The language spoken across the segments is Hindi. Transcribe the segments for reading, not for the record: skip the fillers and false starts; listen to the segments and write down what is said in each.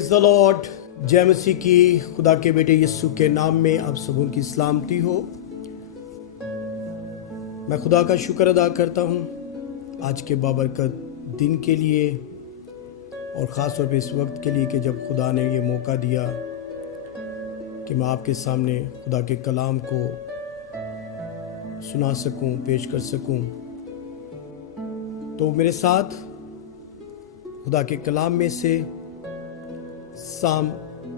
Praise the Lord. जय मसीह की। खुदा के बेटे यीशु के नाम में आप सबों की सलामती हो। मैं खुदा का शुक्र अदा करता हूँ आज के बाबरकत दिन के लिए और ख़ास तौर पे इस वक्त के लिए कि जब खुदा ने ये मौका दिया कि मैं आपके सामने खुदा के कलाम को सुना सकूं, पेश कर सकूं। तो मेरे साथ खुदा के कलाम में से साम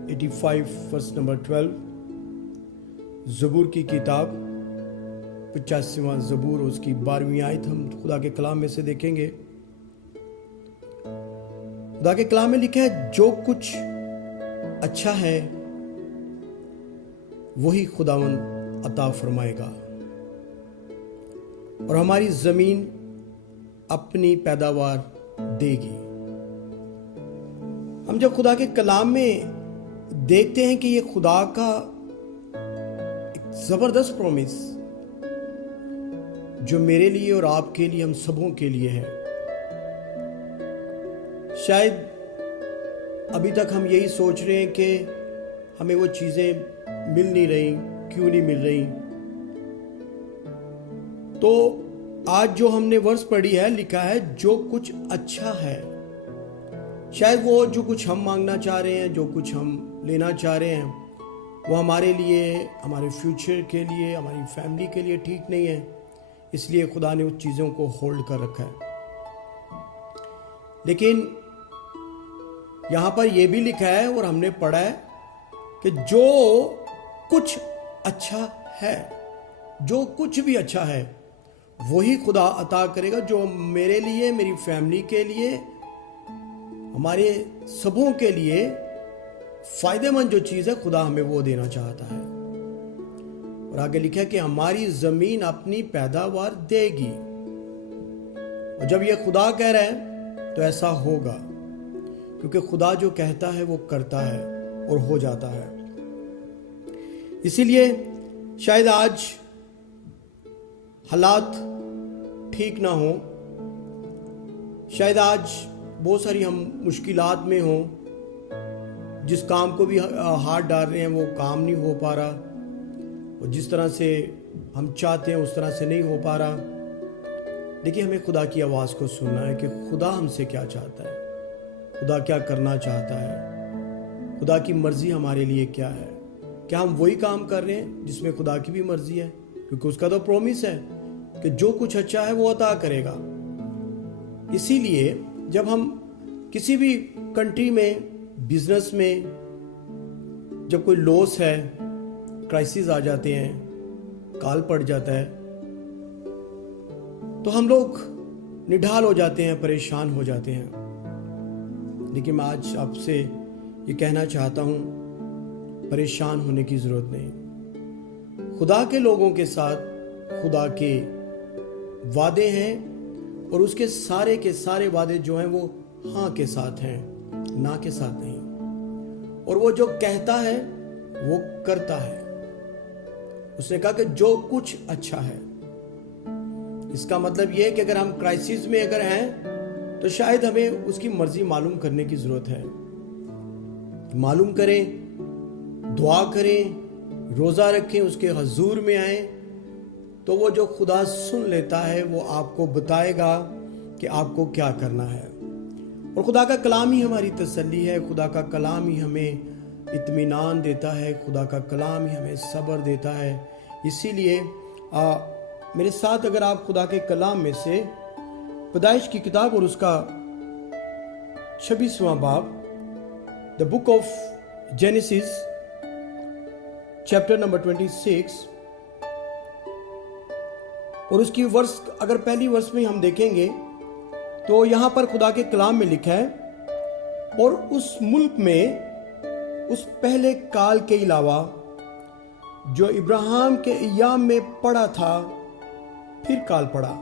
85 वर्स नंबर 12, ज़बूर की किताब 85वां ज़बूर, उसकी 12वीं आयत हम खुदा के कलाम में से देखेंगे। खुदा के कलाम में लिखा है, जो कुछ अच्छा है वही खुदावंद अता फरमाएगा और हमारी जमीन अपनी पैदावार देगी। हम जब खुदा के कलाम में देखते हैं कि ये खुदा का एक जबरदस्त प्रॉमिस जो मेरे लिए और आपके लिए, हम सबों के लिए है। शायद अभी तक हम यही सोच रहे हैं कि हमें वो चीजें मिल नहीं रही, क्यों नहीं मिल रही। तो आज जो हमने वर्स पढ़ी है, लिखा है जो कुछ अच्छा है। शायद वो जो कुछ हम मांगना चाह रहे हैं, जो कुछ हम लेना चाह रहे हैं, वो हमारे लिए, हमारे फ्यूचर के लिए, हमारी फैमिली के लिए ठीक नहीं है। इसलिए खुदा ने उस चीज़ों को होल्ड कर रखा है। लेकिन यहाँ पर यह भी लिखा है और हमने पढ़ा है कि जो कुछ अच्छा है, जो कुछ भी अच्छा है वही खुदा अता करेगा। जो मेरे लिए, मेरी फैमिली के लिए, हमारे सबों के लिए फायदेमंद जो चीज है, खुदा हमें वो देना चाहता है। और आगे लिखा है कि हमारी जमीन अपनी पैदावार देगी। और जब ये खुदा कह रहा है तो ऐसा होगा, क्योंकि खुदा जो कहता है वो करता है और हो जाता है। इसीलिए शायद आज हालात ठीक ना हो, शायद आज बहुत सारी हम मुश्किलात में हो, जिस काम को भी हाथ डाल रहे हैं वो काम नहीं हो पा रहा, और जिस तरह से हम चाहते हैं उस तरह से नहीं हो पा रहा। देखिए, हमें खुदा की आवाज़ को सुनना है कि खुदा हमसे क्या चाहता है, खुदा क्या करना चाहता है, खुदा की मर्जी हमारे लिए क्या है। क्या हम वही काम कर रहे हैं जिसमें खुदा की भी मर्जी है? क्योंकि उसका तो प्रॉमिस है कि जो कुछ अच्छा है वो अता करेगा। इसीलिए जब हम किसी भी कंट्री में, बिजनेस में, जब कोई लॉस है, क्राइसिस आ जाते हैं, काल पड़ जाता है, तो हम लोग निढाल हो जाते हैं, परेशान हो जाते हैं। लेकिन मैं आज आपसे ये कहना चाहता हूं, परेशान होने की जरूरत नहीं। खुदा के लोगों के साथ खुदा के वादे हैं, और उसके सारे के सारे वादे जो हैं वो हाँ के साथ हैं, ना के साथ नहीं। और वो जो कहता है वो करता है। उसने कहा कि जो कुछ अच्छा है। इसका मतलब ये है कि अगर हम क्राइसिस में अगर हैं तो शायद हमें उसकी मर्जी मालूम करने की जरूरत है। मालूम करें, दुआ करें, रोजा रखें, उसके हजूर में आए, तो वो जो खुदा सुन लेता है वो आपको बताएगा कि आपको क्या करना है। और खुदा का कलाम ही हमारी तसल्ली है, खुदा का कलाम ही हमें इत्मीनान देता है, खुदा का कलाम ही हमें सब्र देता है। इसीलिए मेरे साथ अगर आप खुदा के कलाम में से पैदाइश की किताब और उसका 26वां बाब, the book of genesis chapter number 26, और उसकी वर्ष अगर पहली वर्ष में हम देखेंगे तो यहां पर खुदा के कलाम में लिखा है, और उस मुल्क में उस पहले काल के अलावा जो इब्राहिम के अय्याम में पड़ा था, फिर काल पड़ा।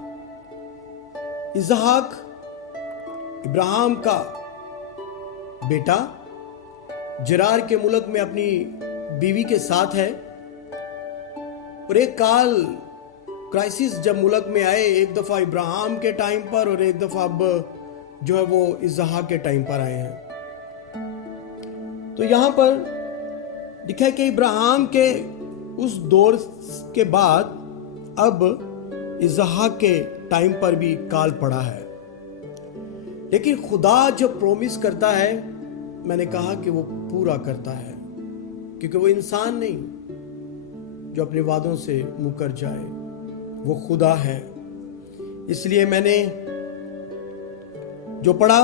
इसहाक इब्राहिम का बेटा जरार के मुल्क में अपनी बीवी के साथ है, और एक काल क्राइसिस जब मुल्क में आए, एक दफ़ा इब्राहिम के टाइम पर और एक दफ़ा अब जो है वो इसहाक के टाइम पर आए हैं। तो यहां पर लिखा है कि इब्राहिम के उस दौर के बाद अब इसहाक के टाइम पर भी काल पड़ा है। लेकिन खुदा जब प्रॉमिस करता है, मैंने कहा कि वो पूरा करता है, क्योंकि वो इंसान नहीं जो अपने वादों से मुकर जाए, वो खुदा है। इसलिए मैंने जो पढ़ा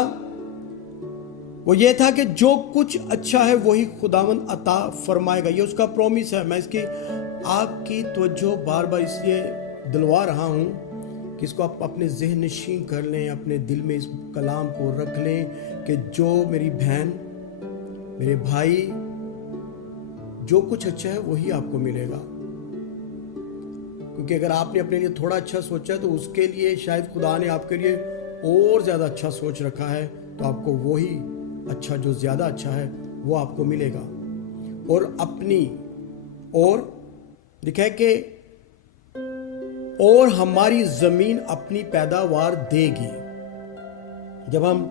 वो ये था कि जो कुछ अच्छा है वही खुदावंद अता फरमाएगा, ये उसका प्रॉमिस है। मैं इसकी आपकी तवज्जो बार बार इसलिए दिलवा रहा हूं कि इसको आप अपने ज़हन नशीं कर लें, अपने दिल में इस कलाम को रख लें कि जो मेरी बहन, मेरे भाई, जो कुछ अच्छा है वही आपको मिलेगा। क्योंकि अगर आपने अपने लिए थोड़ा अच्छा सोचा तो उसके लिए शायद खुदा ने आपके लिए और ज़्यादा अच्छा सोच रखा है, तो आपको वही अच्छा, जो ज़्यादा अच्छा है, वो आपको मिलेगा। और अपनी और लिखा है कि और हमारी ज़मीन अपनी पैदावार देगी। जब हम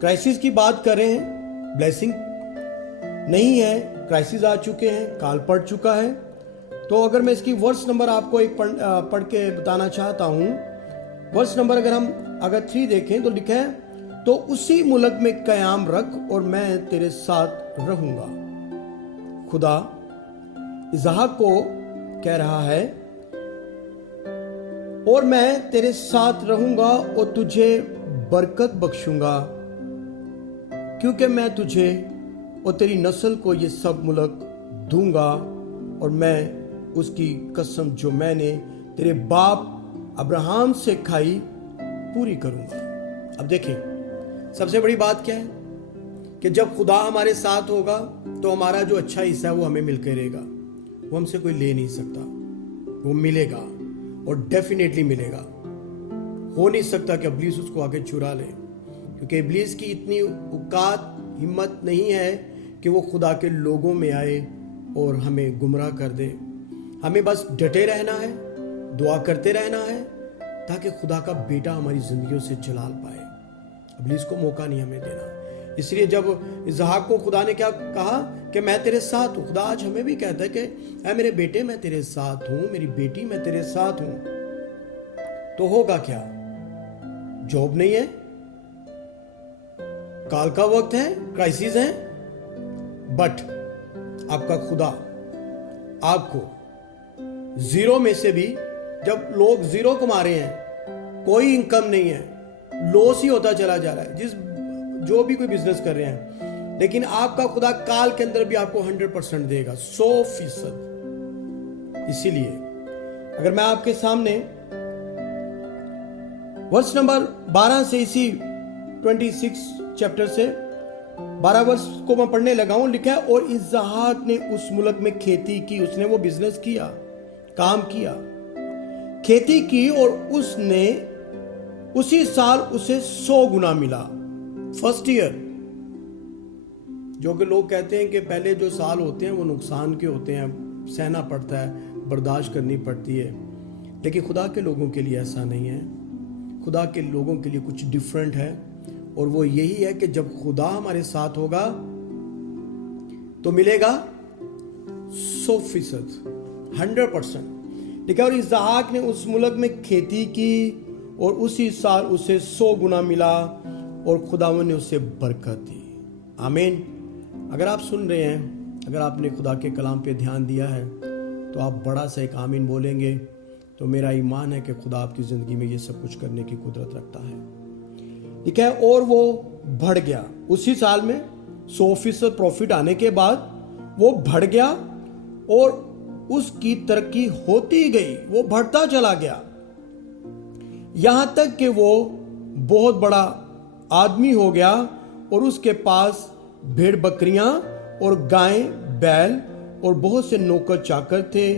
क्राइसिस की बात कर रहे हैं, ब्लेसिंग नहीं है, क्राइसिस आ चुके हैं, काल पड़ चुका है। तो अगर मैं इसकी वर्स नंबर आपको एक पढ़ के बताना चाहता हूं। वर्स नंबर अगर 3 देखें तो लिखा है, तो उसी मुल्क में कयाम रख और मैं तेरे साथ रहूंगा। खुदा इसहाक को कह रहा है, और मैं तेरे साथ रहूंगा और तुझे बरकत बख्शूंगा, क्योंकि मैं तुझे और तेरी नस्ल को ये सब मुल्क दूंगा, और मैं उसकी कसम जो मैंने तेरे बाप अब्राहम से खाई पूरी करूंगा। अब देखें, सबसे बड़ी बात क्या है कि जब खुदा हमारे साथ होगा तो हमारा जो अच्छा हिस्सा है वो हमें मिलकर रहेगा, वो हमसे कोई ले नहीं सकता, वो मिलेगा और डेफिनेटली मिलेगा। हो नहीं सकता कि इब्लीस उसको आगे चुरा ले, क्योंकि इब्लीस की इतनी औकात, हिम्मत नहीं है कि वो खुदा के लोगों में आए और हमें गुमराह कर दे। हमें बस डटे रहना है, दुआ करते रहना है, ताकि खुदा का बेटा हमारी जिंदगियों से जलाल पाए। इब्लीस को मौका नहीं हमें देना। इसलिए जब इसहाक को खुदा ने क्या कहा कि मैं तेरे साथ हूं, खुदा आज हमें भी कहता है कि ऐ मेरे बेटे मैं तेरे साथ हूं, मेरी बेटी मैं तेरे साथ हूं। तो होगा क्या? जॉब नहीं है, काल का वक्त है, क्राइसिस है, बट आपका खुदा आपको जीरो में से भी, जब लोग जीरो कमा रहे हैं, कोई इनकम नहीं है, लॉस ही होता चला जा रहा है, जो भी कोई बिजनेस कर रहे हैं, लेकिन आपका खुदा काल के अंदर भी आपको 100% देगा, 100%। इसीलिए अगर मैं आपके सामने वर्ष नंबर 12 से, इसी 26 चैप्टर से 12 वर्ष को मैं पढ़ने लगा हूं, लिखा है, और इसहाक ने उस मुल्क में खेती की। उसने वो बिजनेस किया, काम किया, खेती की, और उसने उसी साल उसे 100 गुना मिला। फर्स्ट ईयर, जो कि लोग कहते हैं कि पहले जो साल होते हैं वो नुकसान के होते हैं, सहना पड़ता है, बर्दाश्त करनी पड़ती है, लेकिन खुदा के लोगों के लिए ऐसा नहीं है। खुदा के लोगों के लिए कुछ डिफरेंट है, और वो यही है कि जब खुदा हमारे साथ होगा तो मिलेगा 100%, 100%। ठीक है, और इसहाक ने उस मुल्क में खेती की और उसी साल उसे 100 गुना मिला और खुदावंद ने उसे बरकत दी। आमीन। अगर आप सुन रहे हैं, अगर आपने खुदा के कलाम पे ध्यान दिया है, तो आप बड़ा सा एक आमीन बोलेंगे, तो मेरा ईमान है कि खुदा आपकी ज़िंदगी में ये सब कुछ करने की कुदरत रखता है। ठीक है, और वो बढ़ गया उसी साल में 100% प्रॉफिट आने के बाद वो बढ़ गया और उसकी तरक्की होती गई, वो बढ़ता चला गया, यहां तक कि वो बहुत बड़ा आदमी हो गया और उसके पास भेड़ बकरियां और गायें, बैल और बहुत से नौकर चाकर थे।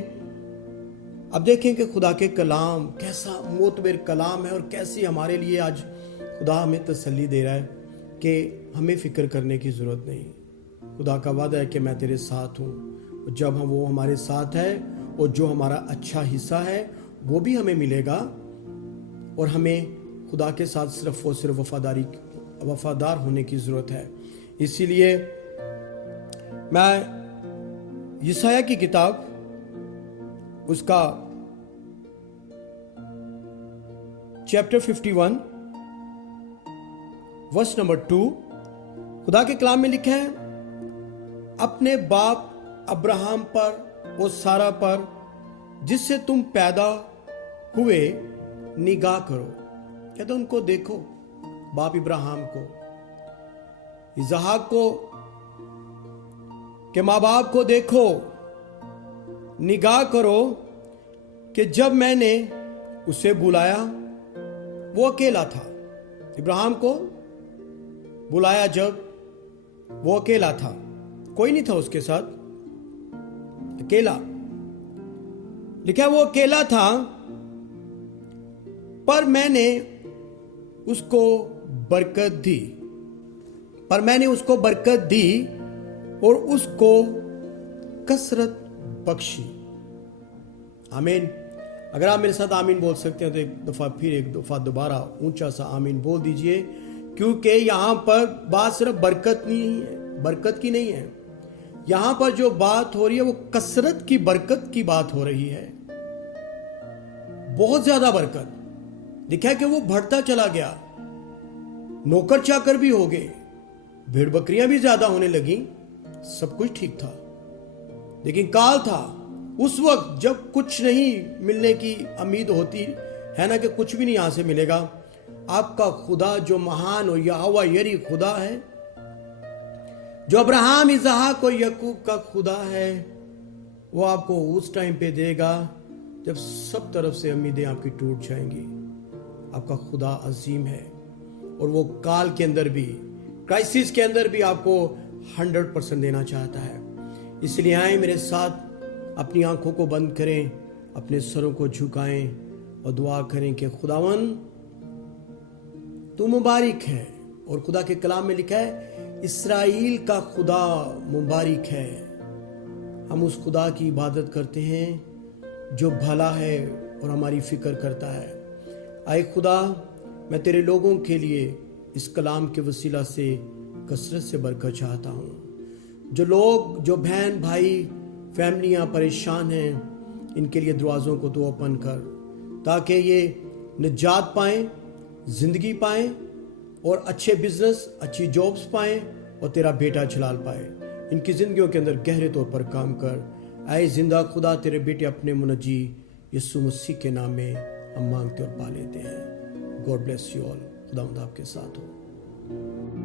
अब देखें कि खुदा के कलाम कैसा मोतबर कलाम है और कैसी हमारे लिए आज खुदा हमें तसल्ली दे रहा है कि हमें फिक्र करने की ज़रूरत नहीं। खुदा का वादा है कि मैं तेरे साथ हूँ। जब हम वो हमारे साथ है और जो हमारा अच्छा हिस्सा है वो भी हमें मिलेगा, और हमें खुदा के साथ सिर्फ वफादार होने की ज़रूरत है। इसीलिए मैं यशाया की किताब उसका चैप्टर 51 वर्स नंबर 2, खुदा के कलाम में लिखा है, अपने बाप अब्राहम पर और सारा पर जिससे तुम पैदा हुए निगाह करो। कहते उनको देखो, बाप इब्राहिम को, इसहाक को, के माँ बाप को देखो, निगाह करो कि जब मैंने उसे बुलाया वो अकेला था। इब्राहिम को बुलाया जब वो अकेला था, कोई नहीं था उसके साथ, अकेला। लिखा वो अकेला था, पर मैंने उसको बरकत दी, पर मैंने उसको बरकत दी और उसको कसरत बख्शी। आमीन। अगर आप मेरे साथ आमीन बोल सकते हैं तो एक दफा दोबारा ऊंचा सा आमीन बोल दीजिए, क्योंकि यहां पर बात सिर्फ बरकत की नहीं है, यहां पर जो बात हो रही है वो कसरत की बरकत की बात हो रही है। बहुत ज्यादा बरकत। दिखा कि वो बढ़ता चला गया, नौकर चाकर भी हो गए, भेड़ बकरियां भी ज्यादा होने लगी, सब कुछ ठीक था। लेकिन काल था उस वक्त जब कुछ नहीं मिलने की उम्मीद होती है ना, कि कुछ भी नहीं यहां से मिलेगा। आपका खुदा जो महान और यहोवा यरी खुदा है, जो अब्राहम इसहाक और याकूब का खुदा है, वो आपको उस टाइम पे देगा जब सब तरफ से उम्मीदें आपकी टूट जाएंगी। आपका खुदा अजीम है और वो काल के अंदर भी, क्राइसिस के अंदर भी आपको 100% देना चाहता है। इसलिए आए मेरे साथ, अपनी आंखों को बंद करें, अपने सरों को झुकाएं और दुआ करें कि खुदावन तू मुबारक है। और खुदा के कलाम में लिखा है, इस्राएल का खुदा मुबारक है। हम उस खुदा की इबादत करते हैं जो भला है और हमारी फिक्र करता है। आए खुदा, मैं तेरे लोगों के लिए इस कलाम के वसीला से कसरत से बरकत चाहता हूँ। जो लोग, जो बहन भाई, फैमिलियाँ परेशान हैं, इनके लिए दरवाज़ों को तो ओपन कर, ताकि ये निजात पाएँ, ज़िंदगी पाएँ और अच्छे बिजनेस, अच्छी जॉब्स पाएँ और तेरा बेटा जलाल पाए। इनकी ज़िंदगियों के अंदर गहरे तौर पर काम कर। आए जिंदा खुदा, तेरे बेटे अपने मुनजी यीशु मसीह के नाम में हम मांगते और पा लेते हैं। God bless you all. खुदा आपके साथ हो।